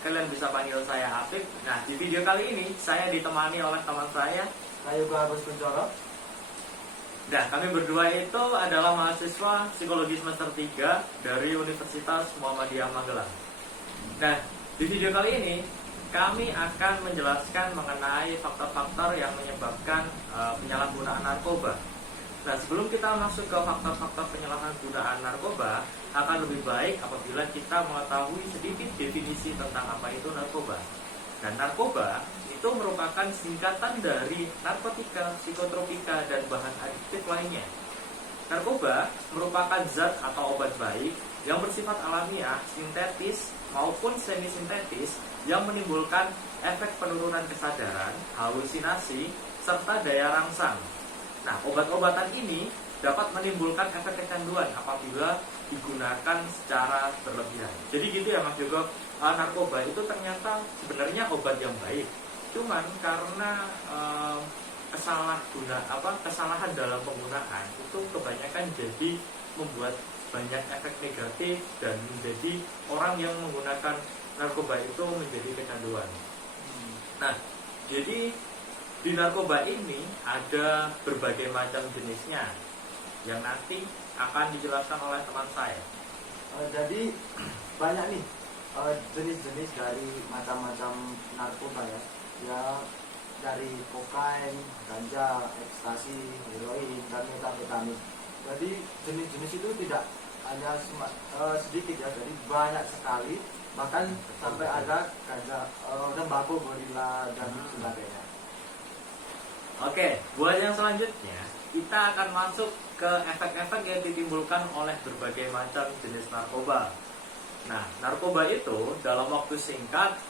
kalian bisa panggil saya Afif. Nah, di video kali ini saya ditemani oleh teman saya Prayoga Agus Kuncoro. Nah, kami berdua itu adalah mahasiswa psikologi semester 3 dari Universitas Muhammadiyah Magelang. Nah, di video kali ini kami akan menjelaskan mengenai faktor-faktor yang menyebabkan penyalahgunaan narkoba. Nah, sebelum kita masuk ke faktor-faktor penyalahgunaan narkoba, akan lebih baik apabila kita mengetahui sedikit definisi tentang apa itu narkoba. Dan narkoba itu merupakan singkatan dari narkotika, psikotropika, dan bahan adiktif lainnya. Narkoba merupakan zat atau obat baik yang bersifat alamiah, sintetis, maupun semi-sintetis yang menimbulkan efek penurunan kesadaran, halusinasi, serta daya rangsang. Nah, obat-obatan ini dapat menimbulkan efek kecanduan apabila digunakan secara berlebihan. Jadi gitu ya Mas Yogo, narkoba itu ternyata sebenarnya obat yang baik. Cuman karena kesalahan dalam penggunaan itu kebanyakan jadi membuat banyak efek negatif dan menjadi orang yang menggunakan narkoba itu menjadi kecanduan. Nah, jadi di narkoba ini ada berbagai macam jenisnya yang nanti akan dijelaskan oleh teman saya. Jadi banyak nih jenis-jenis dari macam-macam narkoba ya. Ya dari kokain, ganja, ekstasi, heroin, dan metamfetamin. Jadi jenis-jenis itu tidak hanya sedikit ya, jadi banyak sekali. Bahkan sampai ada ganja, tembakau, gorila, dan sebagainya. Oke, buat yang selanjutnya kita akan masuk ke efek-efek yang ditimbulkan oleh berbagai macam jenis narkoba. Nah, narkoba itu dalam waktu singkat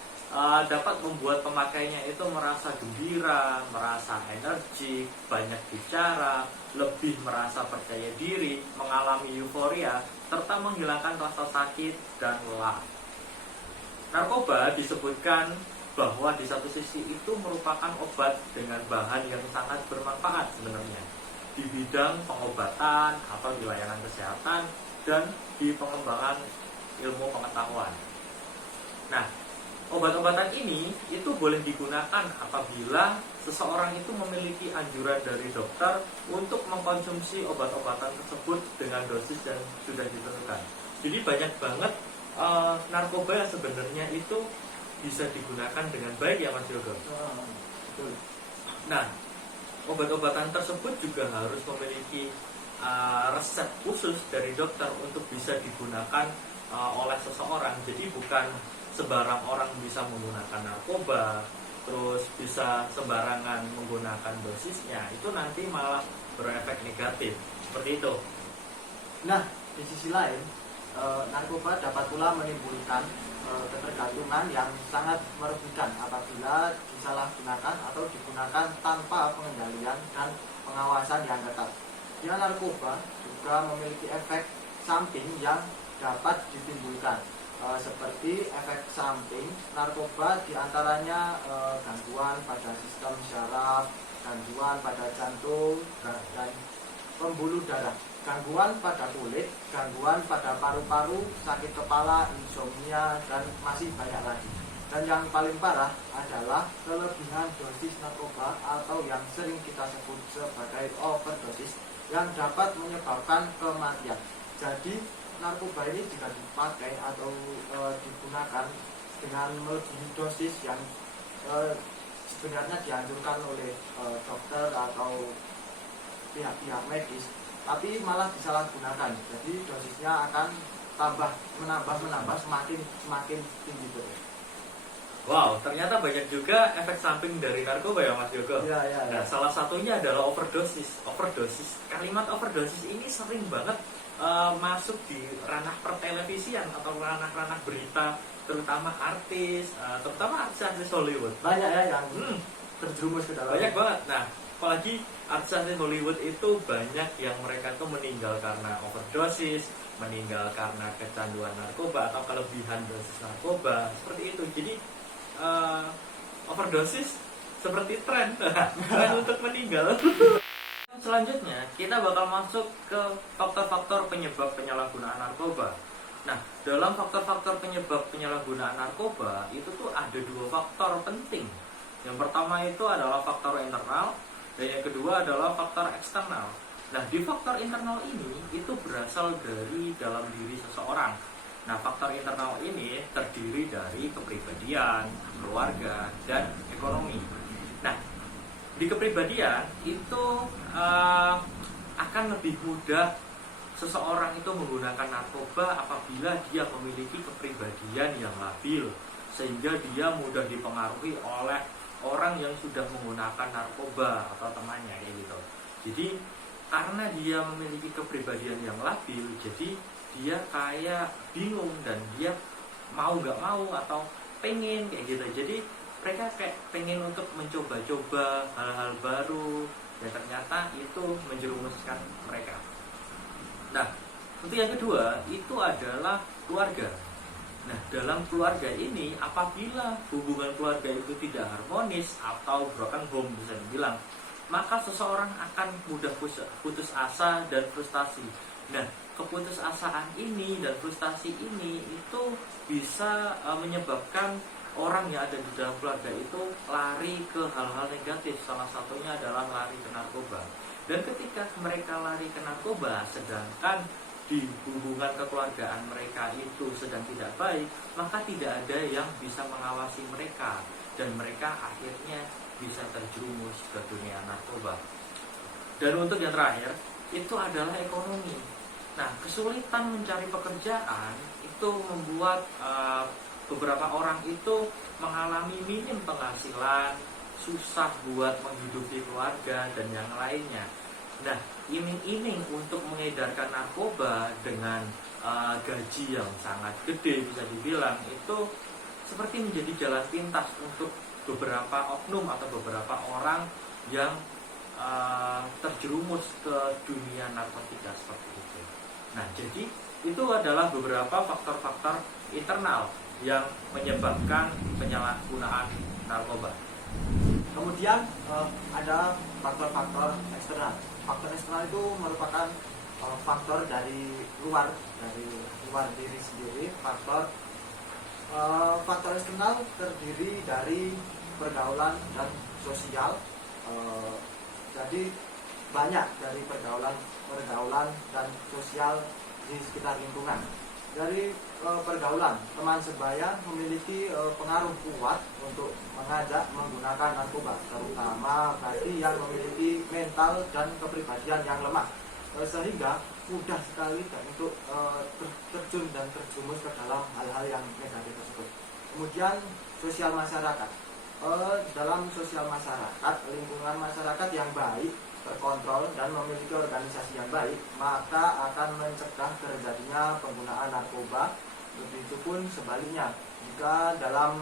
dapat membuat pemakainya itu merasa gembira, merasa energik, banyak bicara, lebih merasa percaya diri, mengalami euforia, serta menghilangkan rasa sakit dan lelah. Narkoba disebutkan bahwa di satu sisi itu merupakan obat dengan bahan yang sangat bermanfaat sebenarnya di bidang pengobatan atau di layanan kesehatan dan di pengembangan ilmu pengetahuan. Nah, obat-obatan ini itu boleh digunakan apabila seseorang itu memiliki anjuran dari dokter untuk mengkonsumsi obat-obatan tersebut dengan dosis yang sudah ditentukan. Jadi banyak banget narkoba yang sebenarnya itu bisa digunakan dengan baik ya Mas Yogo. Betul. Nah, obat-obatan tersebut juga harus memiliki resep khusus dari dokter untuk bisa digunakan oleh seseorang. Jadi bukan sembarang orang bisa menggunakan narkoba, terus bisa sembarangan menggunakan dosisnya. Itu nanti malah berefek negatif. Seperti itu. Nah, di sisi lain, narkoba dapat pula menimbulkan ketergantungan yang sangat merugikan apabila disalahgunakan atau digunakan tanpa pengendalian dan pengawasan yang ketat. Ya, narkoba juga memiliki efek samping yang dapat ditimbulkan seperti efek samping narkoba diantaranya gangguan pada sistem syaraf, gangguan pada jantung dan pembuluh darah, gangguan pada kulit, gangguan pada paru-paru, sakit kepala, insomnia, dan masih banyak lagi. Dan yang paling parah adalah kelebihan dosis narkoba atau yang sering kita sebut sebagai overdosis yang dapat menyebabkan kematian. Jadi narkoba ini jika dipakai atau digunakan dengan melebihi dosis yang sebenarnya dianjurkan oleh dokter atau pihak-pihak medis, tapi malah disalahgunakan. Jadi dosisnya akan menambah semakin tinggi terus. Wow, ternyata banyak juga efek samping dari narkoba ya Mas Yogo. Ya. Nah, salah satunya adalah overdosis. Kalimat overdosis ini sering banget masuk di ranah pertelevisian atau ranah-ranah berita, terutama artis Hollywood. Banyak ya yang terjerumus ke dalam. Banyak banget. Nah, apalagi artis Hollywood itu banyak yang mereka tuh meninggal karena overdosis, meninggal karena kecanduan narkoba atau kelebihan dosis narkoba, seperti itu. Jadi overdosis seperti tren untuk meninggal. Selanjutnya kita bakal masuk ke faktor-faktor penyebab penyalahgunaan narkoba. Nah, dalam faktor-faktor penyebab penyalahgunaan narkoba itu tuh ada dua faktor penting. Yang pertama itu adalah faktor internal, dan yang kedua adalah faktor eksternal. Nah, di faktor internal ini itu berasal dari dalam diri seseorang. Nah, faktor internal ini terdiri dari kepribadian, keluarga, dan ekonomi. Nah, di kepribadian itu akan lebih mudah seseorang itu menggunakan narkoba apabila dia memiliki kepribadian yang labil, sehingga dia mudah dipengaruhi oleh orang yang sudah menggunakan narkoba atau temannya kayak gitu. Jadi karena dia memiliki kepribadian yang labil, jadi dia kayak bingung dan dia mau nggak mau atau pengen kayak gitu. Jadi mereka kayak pengen untuk mencoba-coba hal-hal baru, dan ternyata itu menjerumuskan mereka. Nah, untuk yang kedua itu adalah keluarga. Nah, dalam keluarga ini apabila hubungan keluarga itu tidak harmonis atau broken home bisa dibilang, maka seseorang akan mudah putus asa dan frustasi. Nah, keputusasaan ini dan frustasi ini itu bisa menyebabkan orang yang ada di dalam keluarga itu lari ke hal-hal negatif. Salah satunya adalah lari ke narkoba. Dan ketika mereka lari ke narkoba, sedangkan di hubungan kekeluargaan mereka itu sedang tidak baik, maka tidak ada yang bisa mengawasi mereka, dan mereka akhirnya bisa terjerumus ke dunia narkoba. Dan untuk yang terakhir, itu adalah ekonomi. Nah, kesulitan mencari pekerjaan itu membuat beberapa orang itu mengalami minim penghasilan, susah buat menghidupi keluarga, dan yang lainnya. Nah, iming-iming untuk mengedarkan narkoba dengan gaji yang sangat gede bisa dibilang itu seperti menjadi jalan pintas untuk beberapa oknum atau beberapa orang yang terjerumus ke dunia narkotika seperti itu. Nah, jadi itu adalah beberapa faktor-faktor internal yang menyebabkan penyalahgunaan narkoba. Kemudian ada faktor-faktor eksternal. Faktor eksternal itu merupakan faktor dari luar diri sendiri. Faktor eksternal terdiri dari pergaulan dan sosial. Jadi banyak dari pergaulan dan sosial di sekitar lingkungan. Dari pergaulan, teman sebaya memiliki pengaruh kuat untuk mengajak menggunakan narkoba, terutama bagi yang memiliki mental dan kepribadian yang lemah, sehingga mudah sekali untuk terjun dan terjumus ke dalam hal-hal yang negatif tersebut. Kemudian sosial masyarakat. Dalam sosial masyarakat, lingkungan masyarakat yang baik, terkontrol dan memiliki organisasi yang baik, maka akan mencegah terjadinya penggunaan narkoba. Begitupun sebaliknya, jika dalam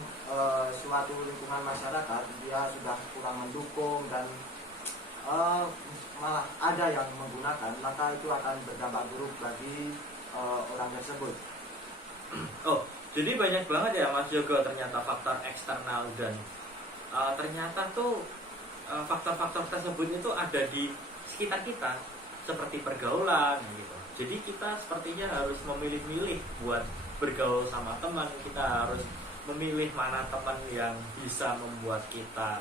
suatu lingkungan masyarakat dia sudah kurang mendukung dan malah ada yang menggunakan, maka itu akan berdampak buruk bagi orang tersebut. Oh, jadi banyak banget ya Mas Yogo ternyata faktor eksternal, dan ternyata tuh faktor-faktor tersebut itu ada di sekitar kita, seperti pergaulan gitu. Jadi kita sepertinya harus memilih-milih buat bergaul sama teman. Kita harus memilih mana teman yang bisa membuat kita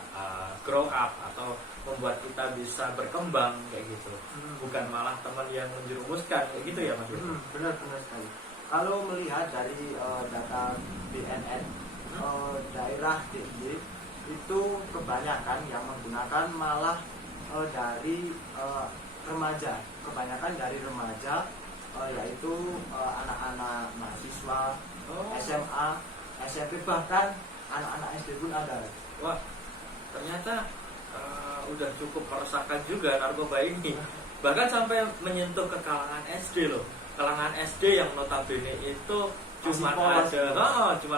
grow up atau membuat kita bisa berkembang kayak gitu. Bukan malah teman yang menjerumuskan kayak gitu ya Mas. Benar-benar sekali. Kalau melihat dari data BNN, daerah DIY itu kebanyakan yang menggunakan malah dari remaja. Kebanyakan dari remaja, yaitu anak-anak mahasiswa, SMA, SMP, bahkan anak-anak SD pun ada. Wah, ternyata udah cukup meresahkan juga narkoba ini. Bahkan sampai menyentuh ke kalangan SD loh. Kalangan SD yang notabene itu cuma ada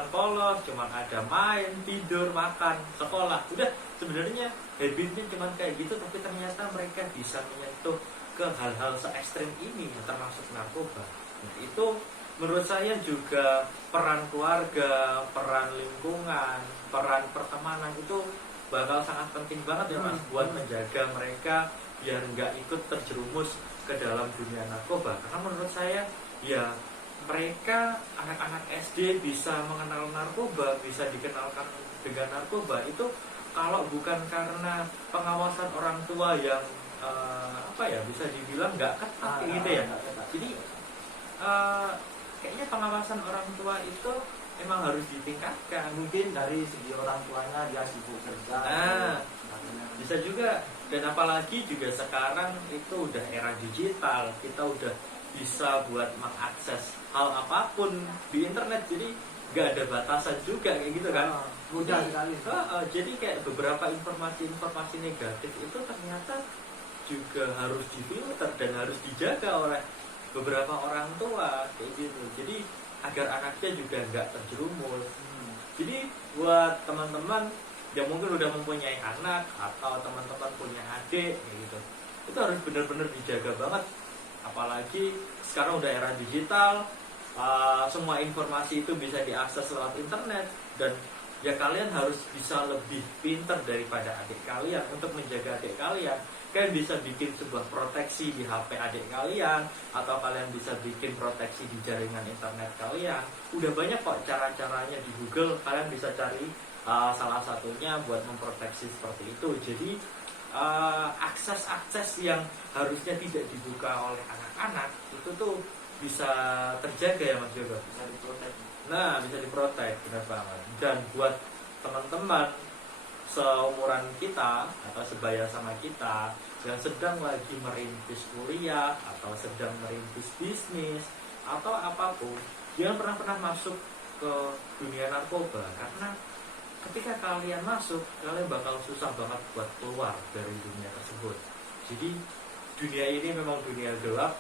polos, cuma ada main, tidur, makan, sekolah. Udah sebenarnya habitnya cuma kayak gitu, tapi ternyata mereka bisa menyentuh ke hal-hal se-ekstrim ini, termasuk narkoba. Nah, itu menurut saya juga peran keluarga, peran lingkungan, peran pertemanan itu bakal sangat penting banget ya Mas, buat menjaga mereka biar nggak ikut terjerumus ke dalam dunia narkoba. Karena menurut saya ya mereka anak-anak SD bisa mengenal narkoba, bisa dikenalkan dengan narkoba itu kalau bukan karena pengawasan orang tua yang bisa dibilang nggak ketat gitu ya. Jadi kayaknya pengawasan orang tua itu emang harus ditingkatkan. Mungkin dari segi orang tuanya dia sibuk kerja. Bisa juga, dan apalagi juga sekarang itu udah era digital, kita udah bisa buat mengakses hal apapun di internet, jadi nggak ada batasan juga kayak gitu kan. Mudah sekali. Jadi kayak beberapa informasi negatif itu ternyata juga harus difilter dan harus dijaga oleh beberapa orang tua kayak gitu. Jadi agar anaknya juga nggak terjerumus. Jadi buat teman-teman yang mungkin udah mempunyai anak atau teman-teman punya adik kayak gitu, itu harus benar-benar dijaga banget. Apalagi sekarang udah era digital, semua informasi itu bisa diakses lewat internet, dan ya kalian harus bisa lebih pintar daripada adik kalian untuk menjaga adik kalian. Kalian bisa bikin sebuah proteksi di HP adik kalian, atau kalian bisa bikin proteksi di jaringan internet kalian. Udah banyak kok cara-caranya di Google, kalian bisa cari salah satunya buat memproteksi seperti itu. Jadi akses-akses yang harusnya tidak dibuka oleh anak-anak itu tuh bisa terjaga ya Mas Yoga. Bisa diprotek. Nah, bisa diprotek, benar banget. Dan buat teman-teman seumuran kita atau sebaya sama kita yang sedang lagi merintis kuliah atau sedang merintis bisnis atau apapun, jangan pernah masuk ke dunia narkoba, karena ketika kalian masuk, kalian bakal susah banget buat keluar dari dunia tersebut. Jadi dunia ini memang dunia gelap.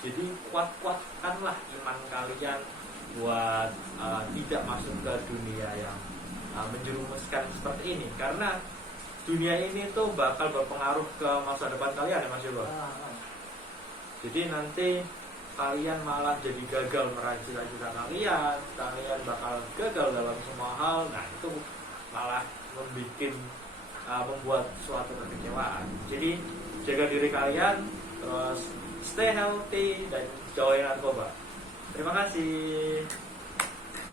Jadi kuatkanlah iman kalian buat tidak masuk ke dunia yang menjerumuskan seperti ini, karena dunia ini tuh bakal berpengaruh ke masa depan kalian ya Mas Yogo. Jadi nanti kalian malah jadi gagal meraih cita-cita kalian bakal gagal dalam semua hal. Nah itu malah membuat suatu kekecewaan. Jadi jaga diri kalian, terus stay healthy dan jauhi narkoba. Terima kasih.